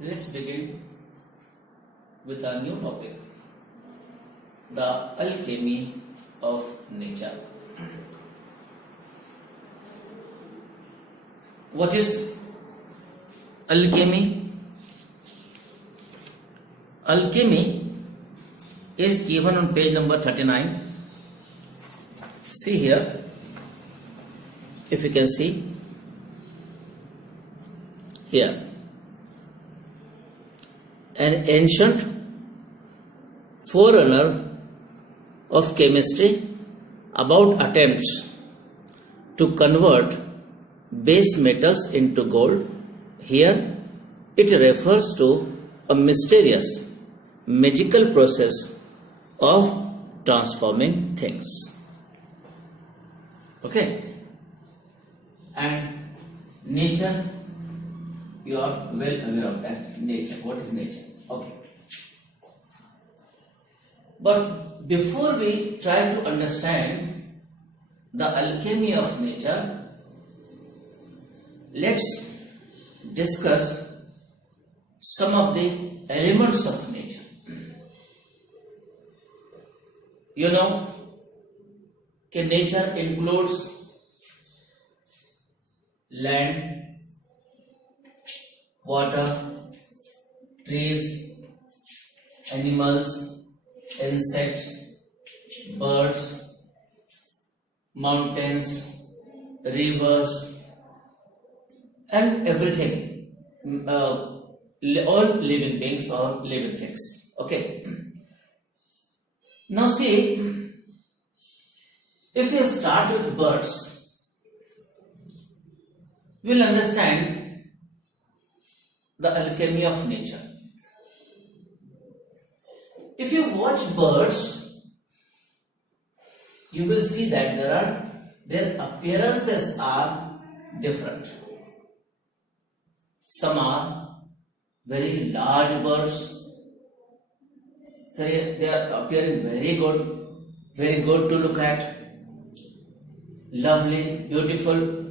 Let's begin with a new topic, the alchemy of nature. What is alchemy? Alchemy is given on page number 39. See here, if you can see here. An ancient forerunner of chemistry about attempts to convert base metals into gold. Here it refers to a mysterious magical process of transforming things. Okay? And nature, you are well aware of that. Nature. What is nature? Okay. But before we try to understand the alchemy of nature, let's discuss some of the elements of nature. You know, nature includes land, water, trees, animals, insects, birds, mountains, rivers, and everything, all living beings or living things. Okay. Now see, if you start with birds, we will understand the alchemy of nature. If you watch birds, you will see that their appearances are different. Some are very large birds. They are appearing very good to look at, lovely, beautiful.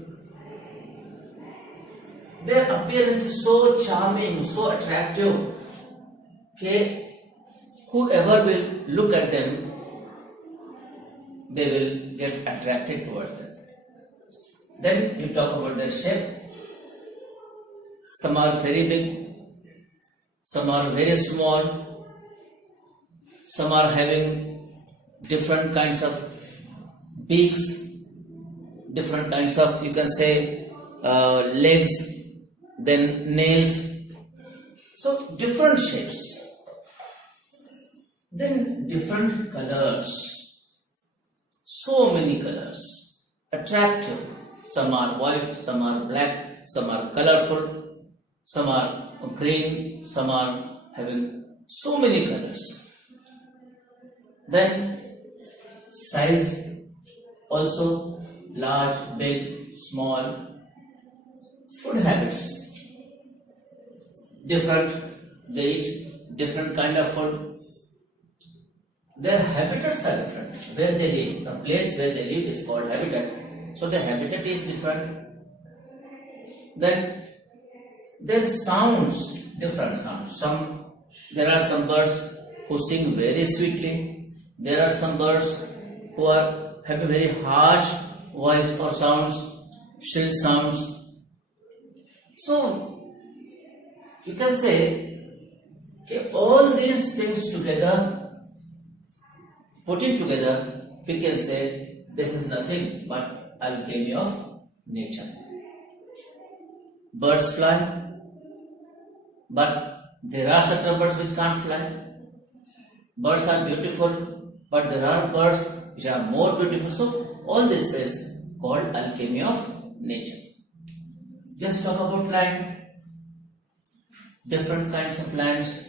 Their appearance is so charming, so attractive, okay, whoever will look at them, they will get attracted towards them. Then you talk about their shape. Some are very big, some are very small, some are having different kinds of beaks, different kinds of, you can say, legs, then nails. So different shapes, then different colors, so many colors, attractive. Some are white, some are black, some are colorful, some are green, some are having so many colors. Then size also, large, big, small. Food habits different, they eat different kind of food. Their habitats are different. Where they live, the place where they live is called habitat. So the habitat is different. Then their sounds, different sounds. There are some birds who sing very sweetly. There are some birds who have a very harsh voice or sounds, shrill sounds. So you can say, okay, all these things together, putting together, we can say this is nothing but alchemy of nature. Birds fly, but there are certain birds which can't fly. Birds are beautiful, but there are birds which are more beautiful. So all this is called alchemy of nature. Just talk about land. Different kinds of lands.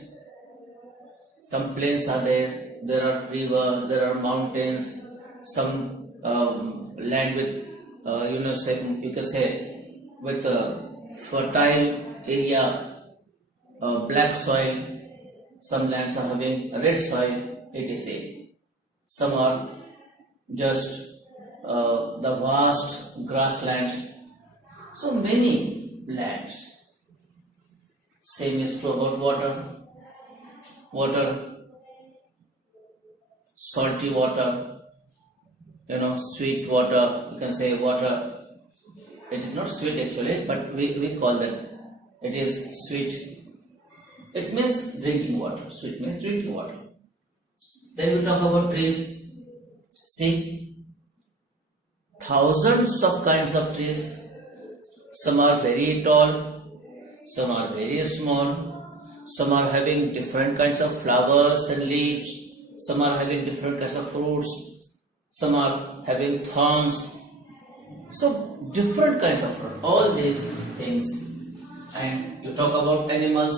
Some plains are there. There are rivers. There are mountains. Some land with you can say with fertile area, black soil. Some lands are having red soil, etc. Some are just the vast grasslands. So many lands. Same is true about water. Water, salty water, sweet water, you can say water. It is not sweet actually, but we call that it is sweet. It means drinking water. Sweet means drinking water. Then we talk about trees. See, thousands of kinds of trees. Some are very tall, some are very small, some are having different kinds of flowers and leaves, some are having different kinds of fruits, some are having thorns. So different kinds of fruit, all these things. And you talk about animals,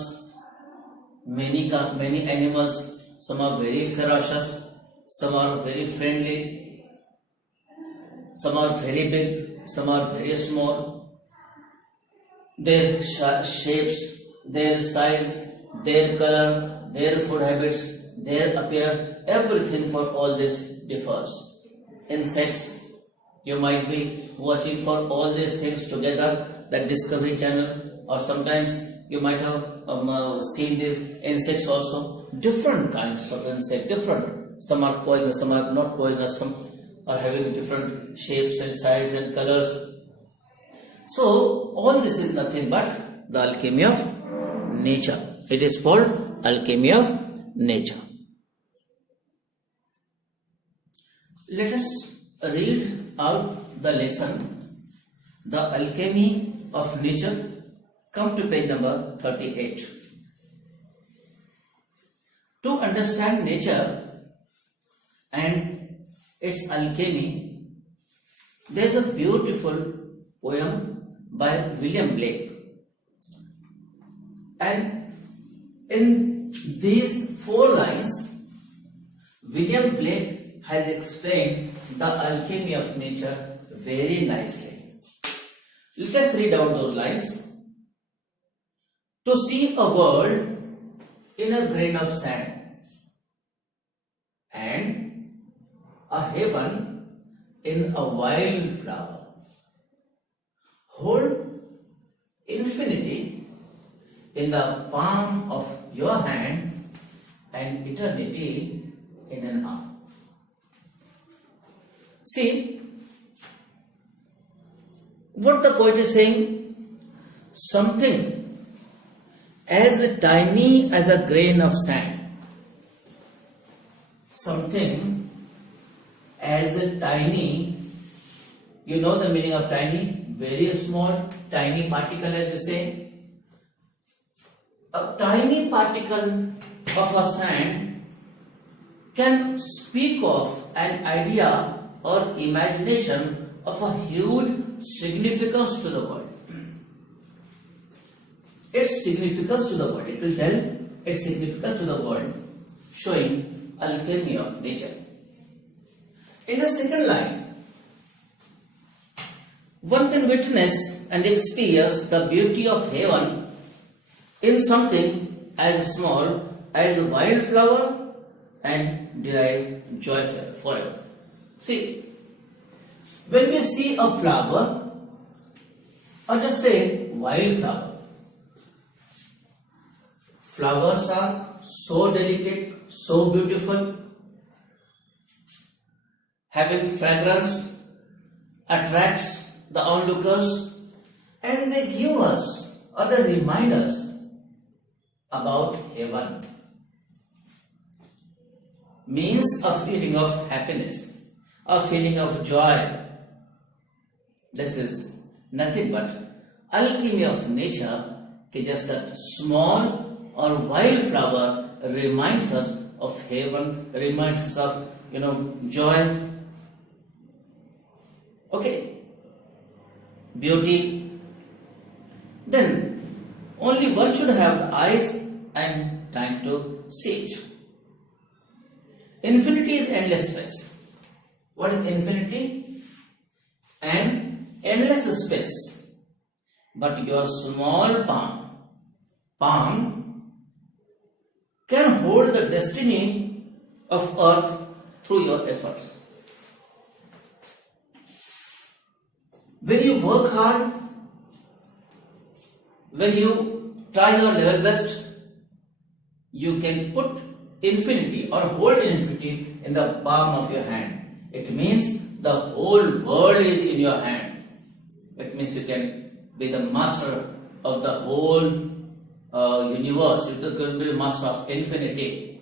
many animals, some are very ferocious, some are very friendly, some are very big, some are very small. Their shapes, their size, their color, their food habits, their appearance, everything for all this differs. Insects, you might be watching for all these things together, that Discovery Channel, or sometimes you might have seen these insects also. Different kinds of insects, different. Some are poisonous, some are not poisonous, some are having different shapes and size and colors. So all this is nothing but the alchemy of nature. It is called alchemy of nature. Let us read out the lesson, the alchemy of nature. Come to page number 38. To understand nature and its alchemy, there is a beautiful poem by William Blake. And in these 4 lines, William Blake has explained the alchemy of nature very nicely. Let us read out those lines. To see a world in a grain of sand, and a heaven in a wild flower. Hold infinity in the palm of your hand and eternity in an arm. See what the poet is saying. Something as tiny as a grain of sand. Something as tiny, you know the meaning of tiny? Very small, tiny particle, as you say. A tiny particle of a sand can speak of an idea or imagination of a huge significance to the world. Its significance to the world. It will tell its significance to the world, showing alchemy of nature. In the second line, one can witness and experience the beauty of heaven in something as small as a wildflower and derive joy forever. See, when we see a flower, or just say wildflower, flowers are so delicate, so beautiful, having fragrance, attracts the onlookers, and they give us or they remind us about heaven. Means a feeling of happiness, a feeling of joy. This is nothing but alchemy of nature. Just that small or wildflower reminds us of heaven, reminds us of joy. Okay. Beauty. Then only one should have the eyes and time to see it. Infinity is endless space. What is infinity? An endless space. But your small palm can hold the destiny of earth through your efforts. When you work hard, when you try your level best. You can put infinity or hold infinity in the palm of your hand. It means the whole world is in your hand. It means you can be the master of the whole universe. You can be the master of infinity.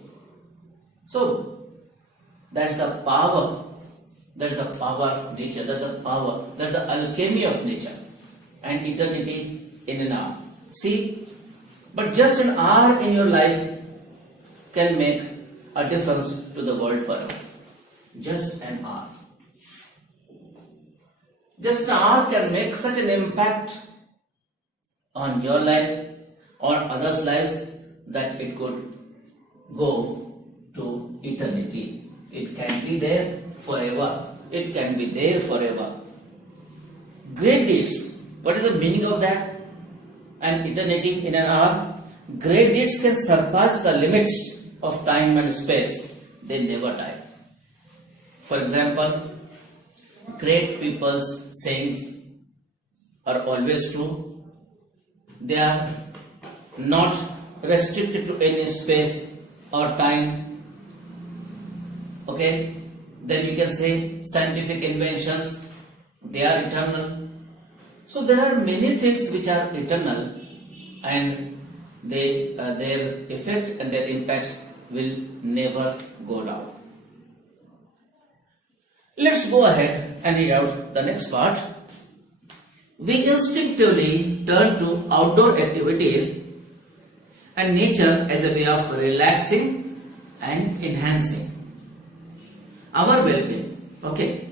So that's the power. That's the power of nature. That's the power. That's the alchemy of nature and eternity in an hour. See, but just an hour in your life can make a difference to the world forever. Just an hour. Just an hour can make such an impact on your life or others' lives that it could go to eternity. It can be there forever. It can be there forever. Great deeds. What is the meaning of that? And eternity in an hour. Great deeds can surpass the limits of time and space. They never die. For example, great people's sayings are always true. They are not restricted to any space or time. Okay? Then you can say scientific inventions, they are eternal. So there are many things which are eternal, and their effect and their impacts will never go down. Let's go ahead and read out the next part. We instinctively turn to outdoor activities and nature as a way of relaxing and enhancing our well-being. Okay.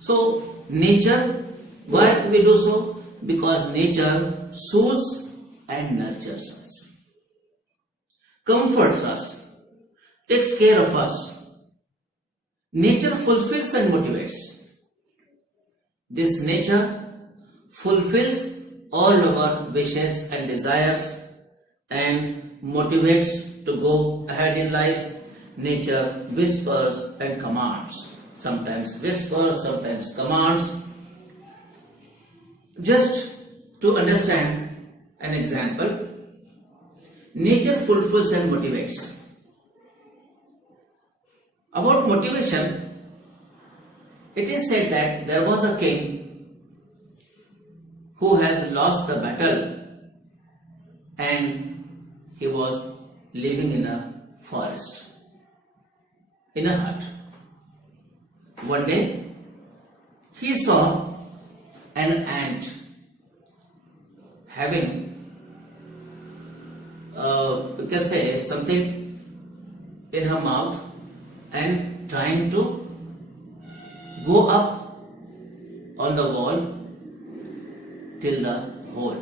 So nature, why do we do so? Because nature soothes and nurtures us, comforts us, takes care of us. Nature fulfills and motivates. This nature fulfills all our wishes and desires and motivates to go ahead in life. Nature whispers and commands. Sometimes whispers, sometimes commands. Just to understand an example, nature fulfills and motivates. About motivation, it is said that there was a king who has lost the battle and he was living in a forest, in a hut. One day, he saw an ant having, you can say, something in her mouth and trying to go up on the wall till the hole.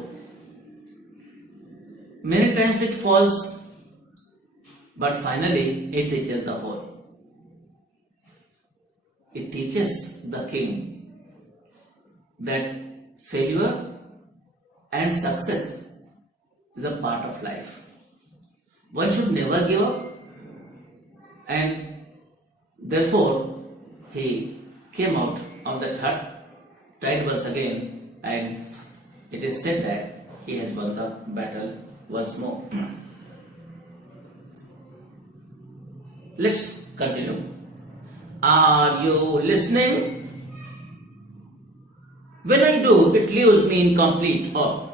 Many times it falls, but finally it reaches the hole. It teaches the king that failure and success is a part of life. One should never give up, and therefore he came out of that hut, tried once again, and it is said that he has won the battle once more. Let's continue. Are you listening? When I do, it leaves me in complete awe.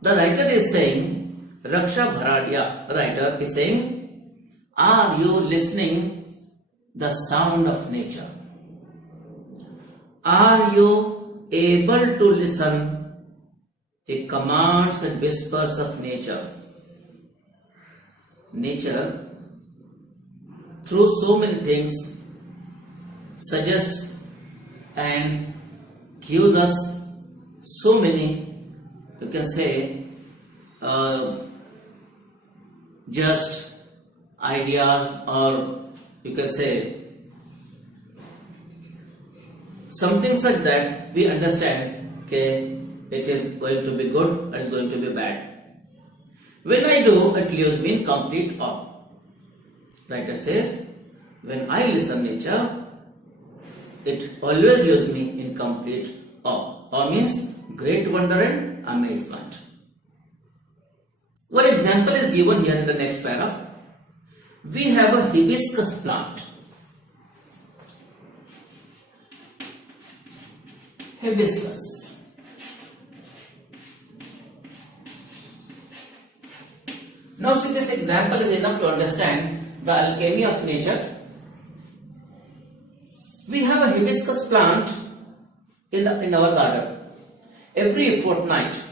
The writer is saying, Raksha Bharadia, writer is saying, are you listening? The sound of nature. Are you able to listen the commands and whispers of nature? Nature, through so many things, suggests and gives us so many, you can say, just ideas, or you can say something such that we understand, okay, it is going to be good, it is going to be bad. When I do, it leaves me in complete awe. Writer says, when I listen nature, it always leaves me in complete awe. Awe means great wonder and amazement. One example is given here in the next paragraph. We have a hibiscus plant. Hibiscus. Now see, this example is enough to understand the alchemy of nature. We have a hibiscus plant in our garden. Every fortnight,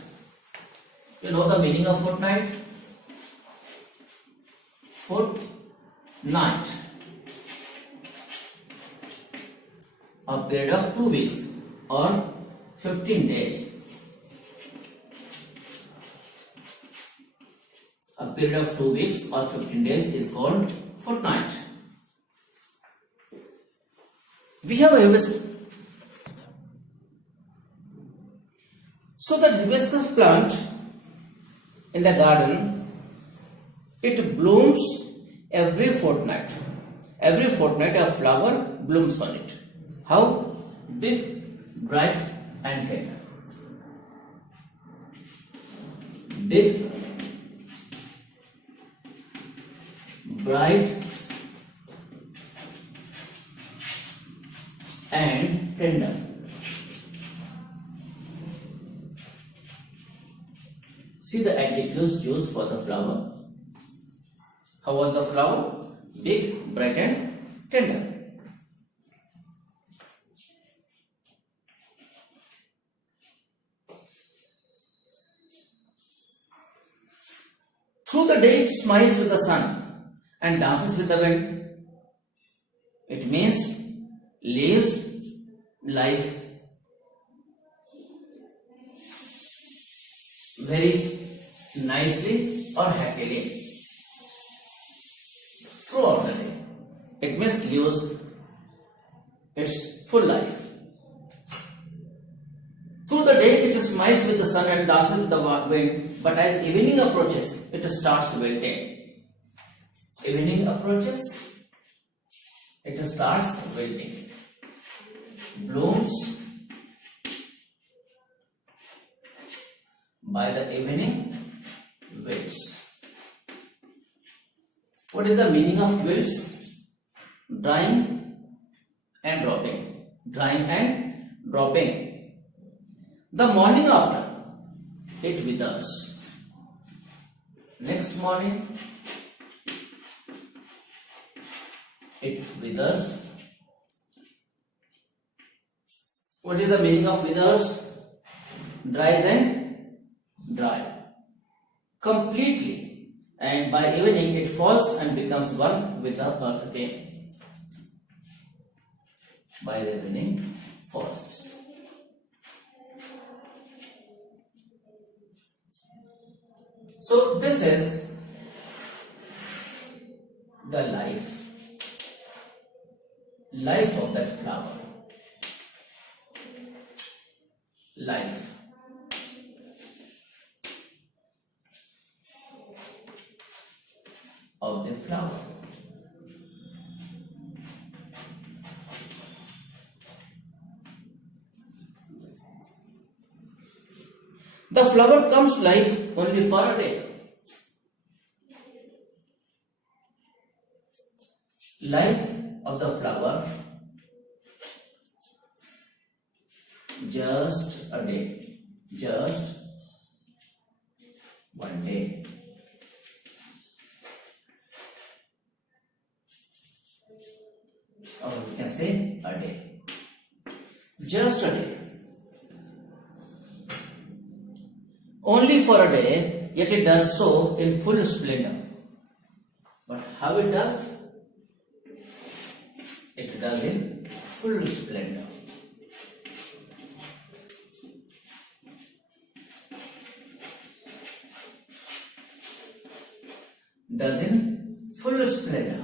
you know the meaning of fortnight? Fortnight, a period of 2 weeks or 15 days. A period of 2 weeks or 15 days is called fortnight. We have a hibiscus. So that hibiscus plant in the garden, it blooms every fortnight. Every fortnight a flower blooms on it. How? Big, bright and tender. Big, bright and tender. See the adjectives used for the flower. How was the flower? Big, bright and tender. Through the day it smiles with the sun and dances with the wind. It means lives life very nicely or happily throughout the day. It means lives its full life. Through the day it smiles with the sun and dances with the wind, but as evening approaches, it starts wilting. Evening approaches, it starts wilting. Blooms by the evening, wilts. What is the meaning of wilts? Drying and dropping. Drying and dropping. The morning after, it withers. Next morning, it withers. What is the meaning of withers? Dries and dry. Completely. And by evening, it falls and becomes one with the earth again. By the evening, falls. So this is the life of that flower. Life. Of the flower. The flower comes to life only for a day. Life of the flower, just a day, just one day. Or we can say a day, just a day. Only for a day, yet it does so in full splendor. But how it does? It does in full splendor. Does in full splendor.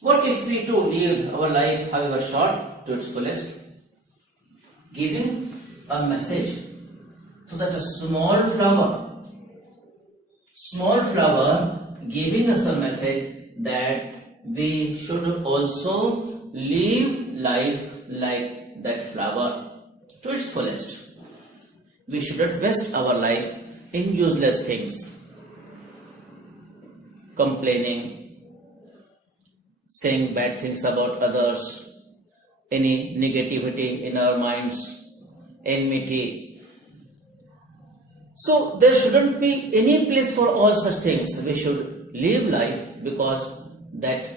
What if we too live our life, however short, to its fullest? Giving a message to that small flower giving us a message that we should also live life like that flower to its fullest. We shouldn't waste our life in useless things, complaining, saying bad things about others, any negativity in our minds, enmity. So there shouldn't be any place for all such things. We should live life because that,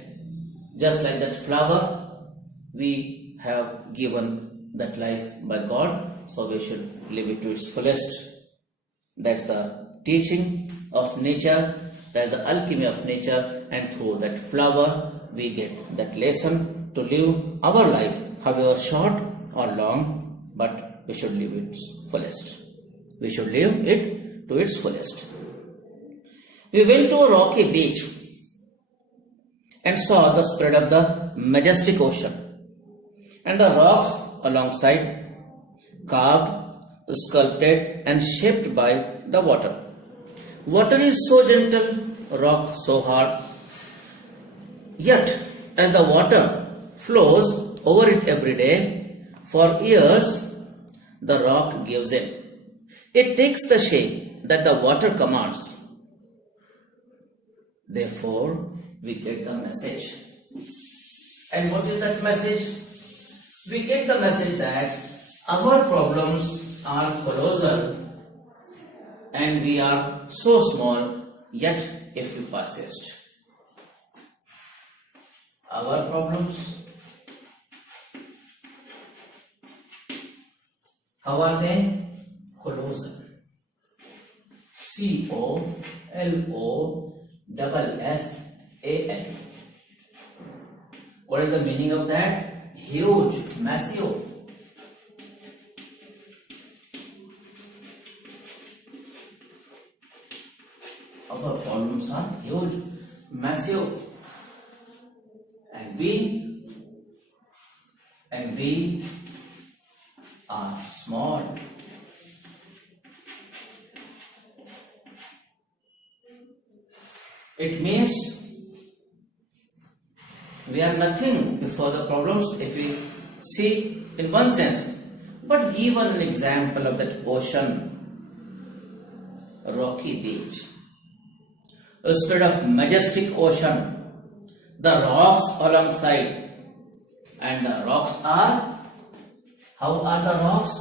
just like that flower, we have given that life by God, so we should live it to its fullest. That's the teaching of nature, that's the alchemy of nature, and through that flower we get that lesson to live our life, however short or long, but we should live its fullest. We should live it to its fullest. We went to a rocky beach and saw the spread of the majestic ocean and the rocks alongside, carved, sculpted and shaped by the water. Water is so gentle, rock so hard. Yet, as the water flows over it every day, for years, the rock gives in. It takes the shape that the water commands. Therefore, we get the message. And what is that message? We get the message that our problems are colossal and we are so small, yet if we persist. Our problems, how are they? Colossal. COLOSSAL. What is the meaning of that? Huge, massive. Our problems are huge, massive, and we are small. It means we are nothing before the problems if we see in one sense. But give an example of that ocean, rocky beach, a spread of majestic ocean, the rocks alongside, and the rocks are, how are the rocks?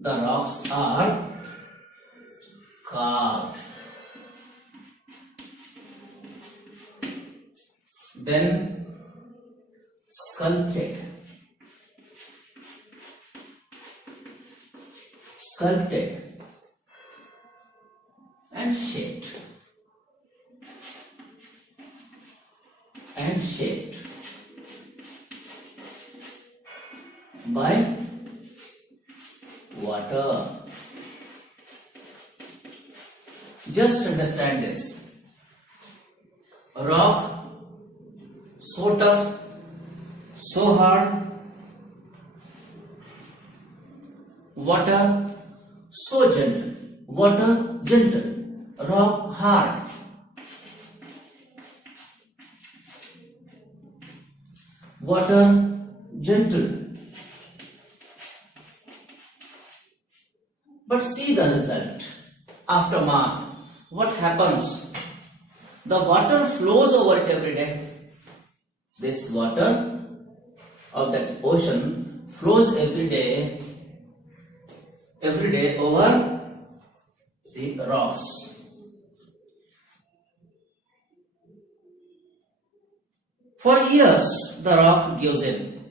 The rocks are carved. Then sculpted and shaped by water. Just understand this. Rock so tough, so hard. Water so gentle. Water gentle. Rock hard. Water gentle. But see the result. Aftermath. What happens? The water flows over it every day. This water of that ocean flows every day over the rocks. For years, the rock gives in.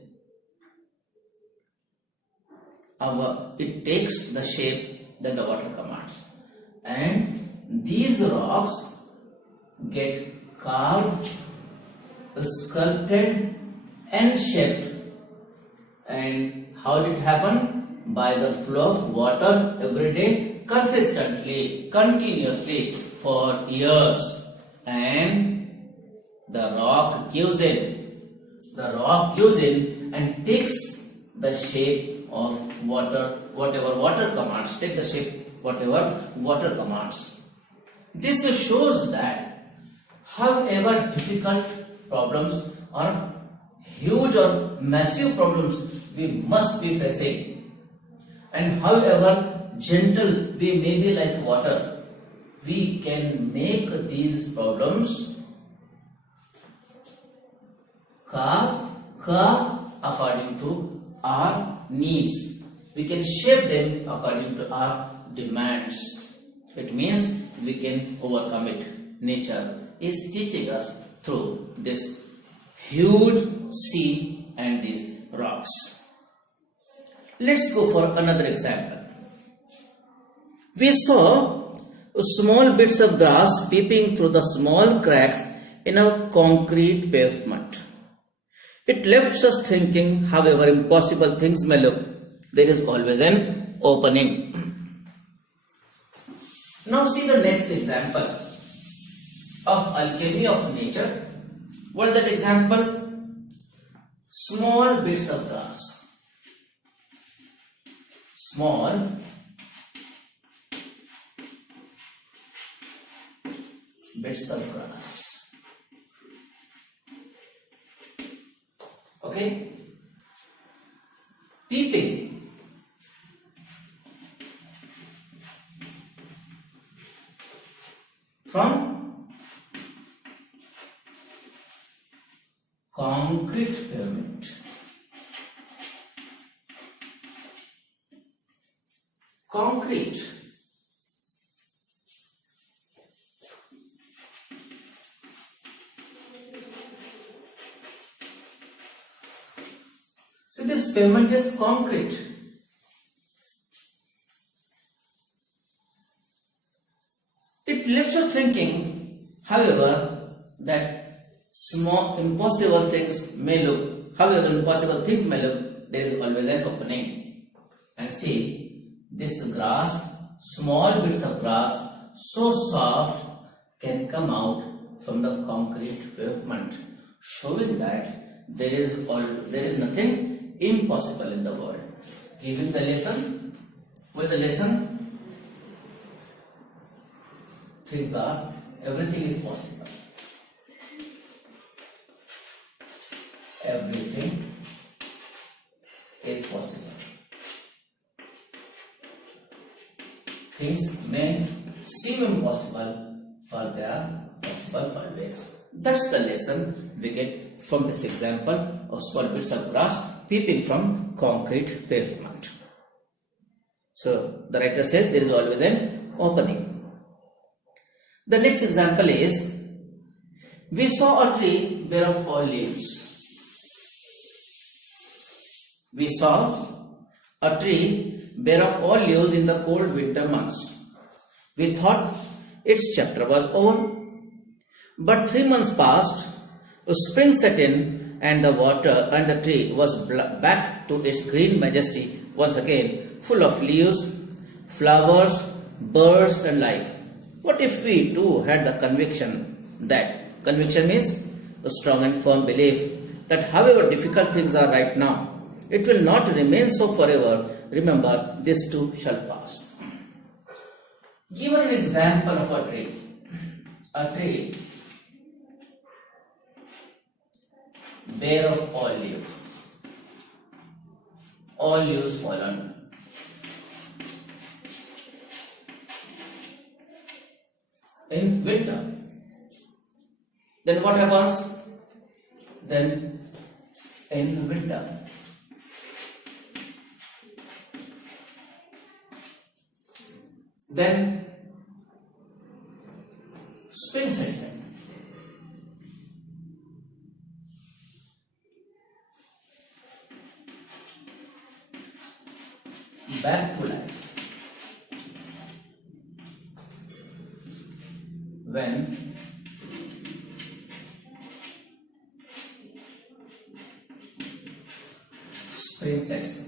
It takes the shape that the water commands. And these rocks get carved, sculpted and shaped. And how did it happen? By the flow of water every day, consistently, continuously for years. And the rock gives in. The rock gives in and takes the shape of water, whatever water commands. Take the shape, whatever water commands. This shows that however difficult problems or huge or massive problems we must be facing, and however gentle, we may be like water. We can make these problems carve according to our needs. We can shape them according to our demands. It means we can overcome it. Nature is teaching us through this huge sea and these rocks. Let's go for another example. We saw small bits of grass peeping through the small cracks in our concrete pavement. It left us thinking, however impossible things may look, there is always an opening. Now see the next example of alchemy of nature. What is that example? Small bits of grass. Small bits of grass. Okay? Peeping. From concrete pavement. Concrete. So this pavement is concrete. It left us thinking, however, that small impossible things may look, however impossible things may look, there is always an opening. And see, this grass, small bits of grass, so soft, can come out from the concrete pavement, showing that there is nothing impossible in the world. Giving the lesson, with the lesson, everything is possible. Everything is possible. Things may seem impossible, but they are possible always. That's the lesson we get from this example of small bits of grass peeping from concrete pavement. So the writer says there is always an opening. The next example is, we saw a tree bare of all leaves. We saw a tree bare of all leaves in the cold winter months. We thought its chapter was over. But 3 months passed, spring set in, and the water and the tree was back to its green majesty once again, full of leaves, flowers, birds and life. What if we too had the conviction means a strong and firm belief that however difficult things are right now, it will not remain so forever. Remember, this too shall pass. Given an example of a tree bare of all leaves fallen. In winter, then what happens? Then in winter, then spring sets in. Back to life. When spring sets in,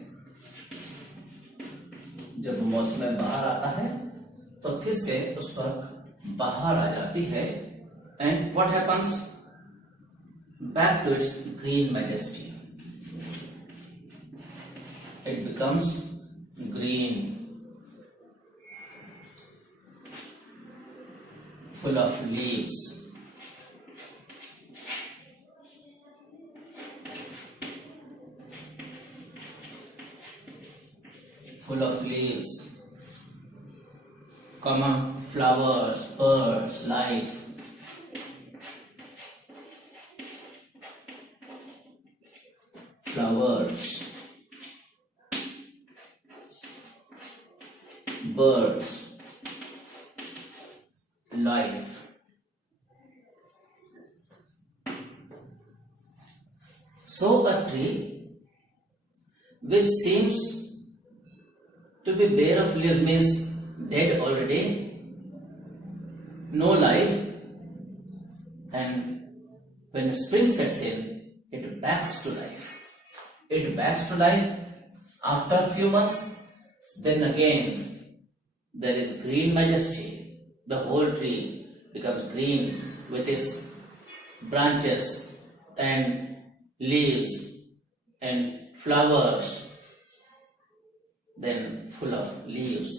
जब मौसम बाहर आता है तो फिर से उस पर बाहर आ जाती है, and what happens? Back to its green majesty. It becomes green, full of leaves. Full of leaves. comma, flowers, birds, life. Flowers, birds, life. So a tree which seems to be bare of leaves means dead already, no life, and when spring sets in, it backs to life. It backs to life after a few months, then again there is green majesty. The whole tree becomes green with its branches and leaves and flowers, then full of leaves,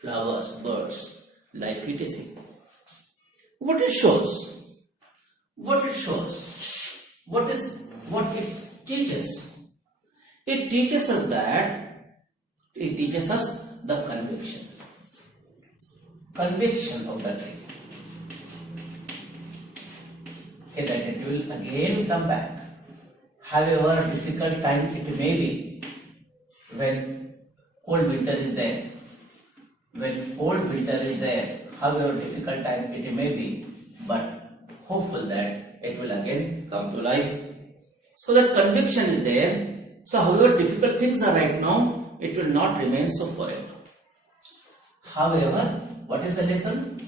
flowers, birds, life etc. What it shows? What it shows? What it teaches? It teaches us the conviction of the tree. Okay, that it will again come back. However difficult time it may be, when cold winter is there, however difficult time it may be, but hopeful that it will again come to life. So that conviction is there. So however difficult things are right now, it will not remain so forever. However, what is the lesson?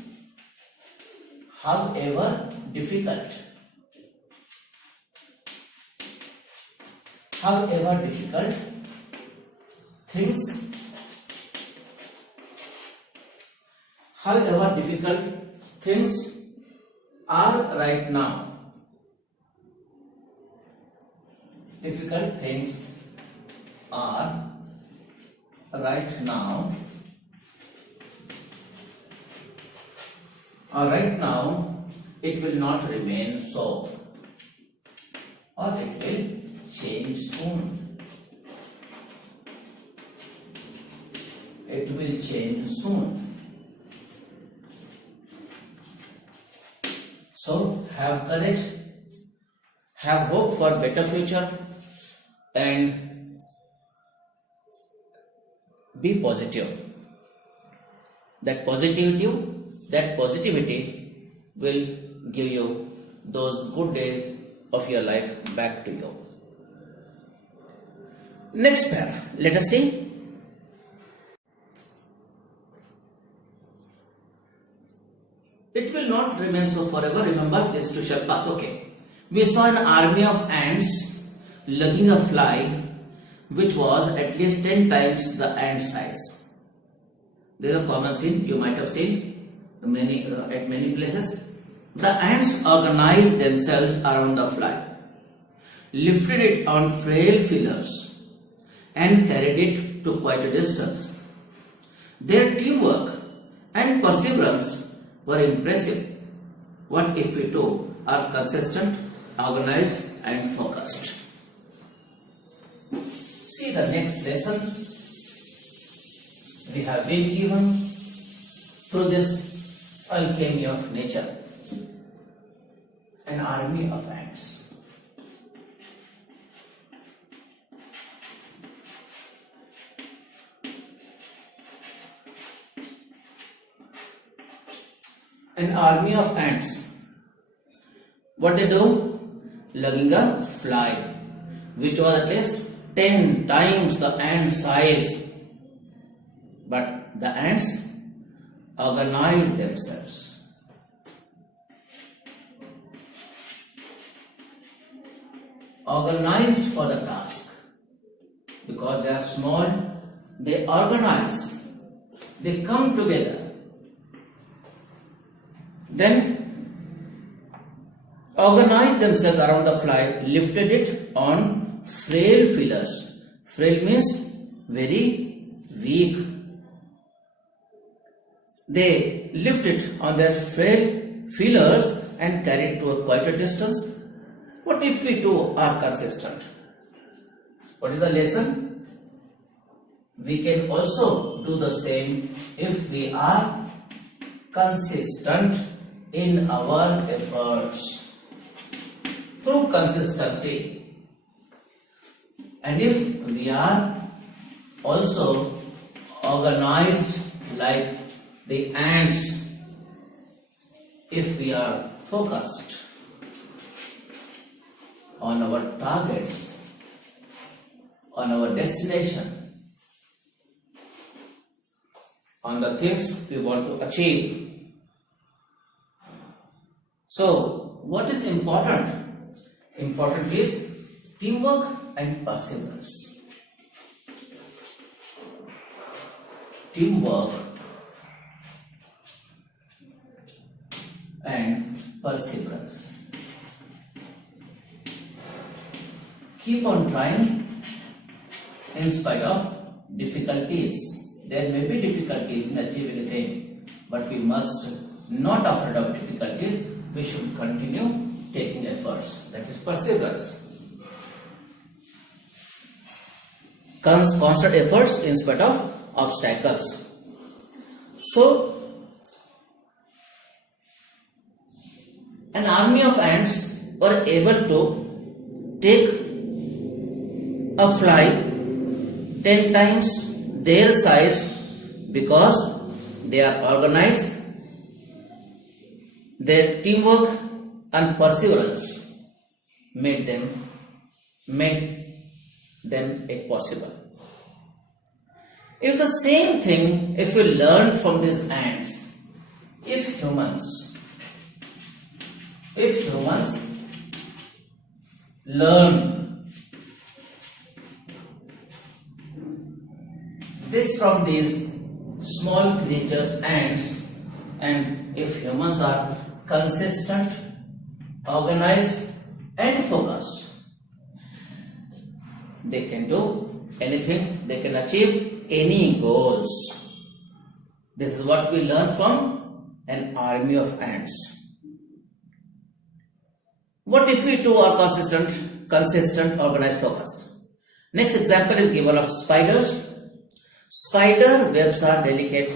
However difficult things are right now. Difficult things are right now. Right now, it will not remain so, or it will change soon. It will change soon. So have courage, have hope for better future, and be positive. That positivity will give you those good days of your life back to you. Next para, let us see. It will not remain so forever. Remember, this too shall pass. Okay. We saw an army of ants lugging a fly which was at least 10 times the ant size. This is a common scene you might have seen at many places. The ants organized themselves around the fly, lifted it on frail feelers, and carried it to quite a distance. Their teamwork and perseverance were impressive. What if we too are consistent, organized, and focused? See the next lesson we have been given through this alchemy of nature. An army of ants. An army of ants. What they do? Lugging a fly, which was at least 10 times the ant size. But the ants organize themselves. Organized for the task. Because they are small, they organize. They come together. Then organize themselves around the fly, lifted it on frail feelers. Frail means very weak. They lift it on their frail feelers and carry it to quite a distance. What if we too are consistent? What is the lesson? We can also do the same if we are consistent in our efforts through consistency. And if we are also organized like the ants, if we are focused on our targets, on our destination, on the things we want to achieve. So, what is important? Important is teamwork and perseverance. Teamwork and perseverance. Keep on trying in spite of difficulties. There may be difficulties in achieving a thing, but we must not afraid of difficulties. We should continue taking efforts. That is perseverance. Constant efforts in spite of obstacles. So, an army of ants were able to take a fly 10 times their size because they are organized. Their teamwork and perseverance made them a possible. If the same thing, if we learn from these ants, if humans learn this from these small creatures, ants, and if humans are consistent, organized and focused, they can do anything, they can achieve any goals. This is what we learn from an army of ants. What if we too are consistent, organized, focused? Next example is given of spiders. Spider webs are delicate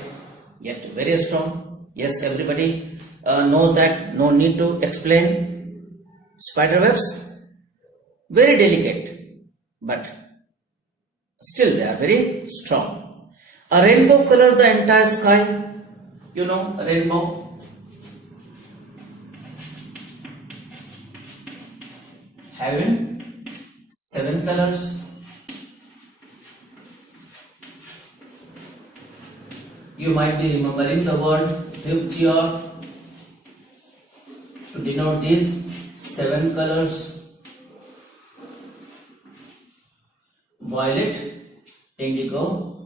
yet very strong. Yes, everybody knows that, no need to explain. Spider webs, very delicate, but still they are very strong. A rainbow colors the entire sky. You know, a rainbow. Having 7 colors. You might be remembering the word fuchsia to denote these 7 colors: violet, indigo,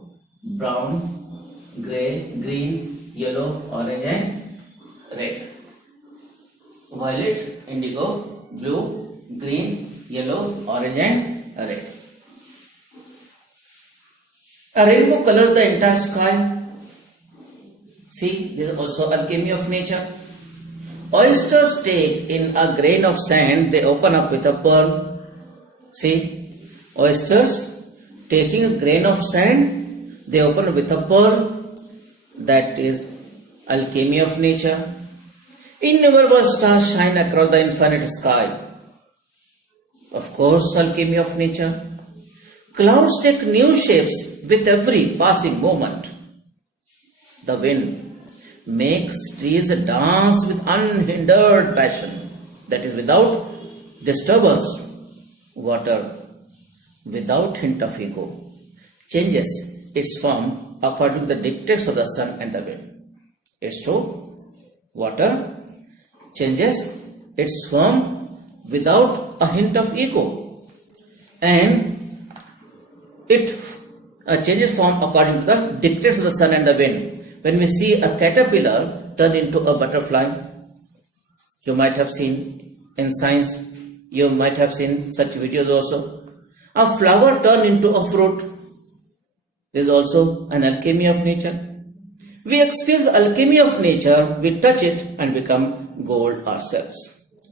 brown, grey, green, yellow, orange and red. Violet, indigo, blue, green, yellow, orange and red. A rainbow colors the entire sky. See, this is also alchemy of nature. Oysters take in a grain of sand, they open up with a pearl. See, oysters taking a grain of sand, they open with a pearl. That is alchemy of nature. Innumerable stars shine across the infinite sky. Of course, alchemy of nature. Clouds take new shapes with every passing moment. The wind makes trees dance with unhindered passion, that is without disturbance. Water, without hint of ego, changes its form according to the dictates of the sun and the wind. It's true. Water changes its form without a hint of ego, and it changes form according to the dictates of the sun and the wind. When we see a caterpillar turn into a butterfly, you might have seen in science, you might have seen such videos also. A flower turn into a fruit. This is also an alchemy of nature. We experience the alchemy of nature, we touch it and become gold ourselves.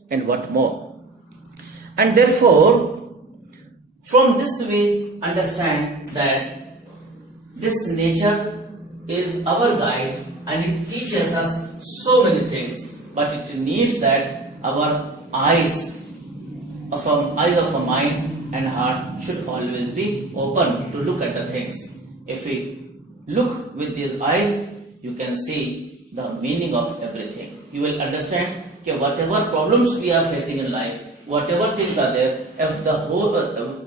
And what more? And therefore, from this we understand that this nature is our guide and it teaches us so many things, but it needs that our eyes of our mind and heart should always be open to look at the things. If we look with these eyes, you can see the meaning of everything. You will understand that whatever problems we are facing in life, whatever things are there, if the whole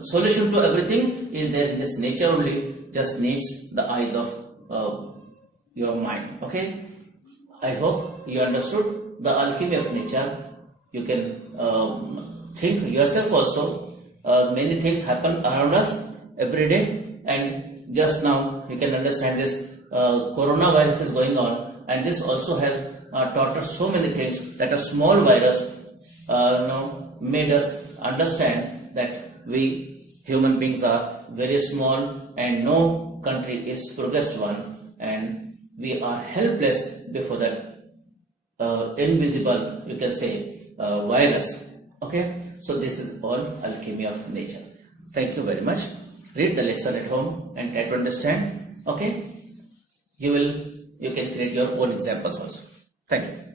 solution to everything is there in this nature only, just needs the eyes of your mind. Okay, I hope you understood the alchemy of nature. You can think yourself also. Many things happen around us every day, and just now you can understand this coronavirus is going on, and this also has taught us so many things, that a small virus made us understand that we human beings are very small and no country is progressed one, and we are helpless before that invisible, you can say, virus. Okay, so this is all alchemy of nature. Thank you very much. Read the lesson at home and try to understand. Okay, you can create your own examples also. Thank you.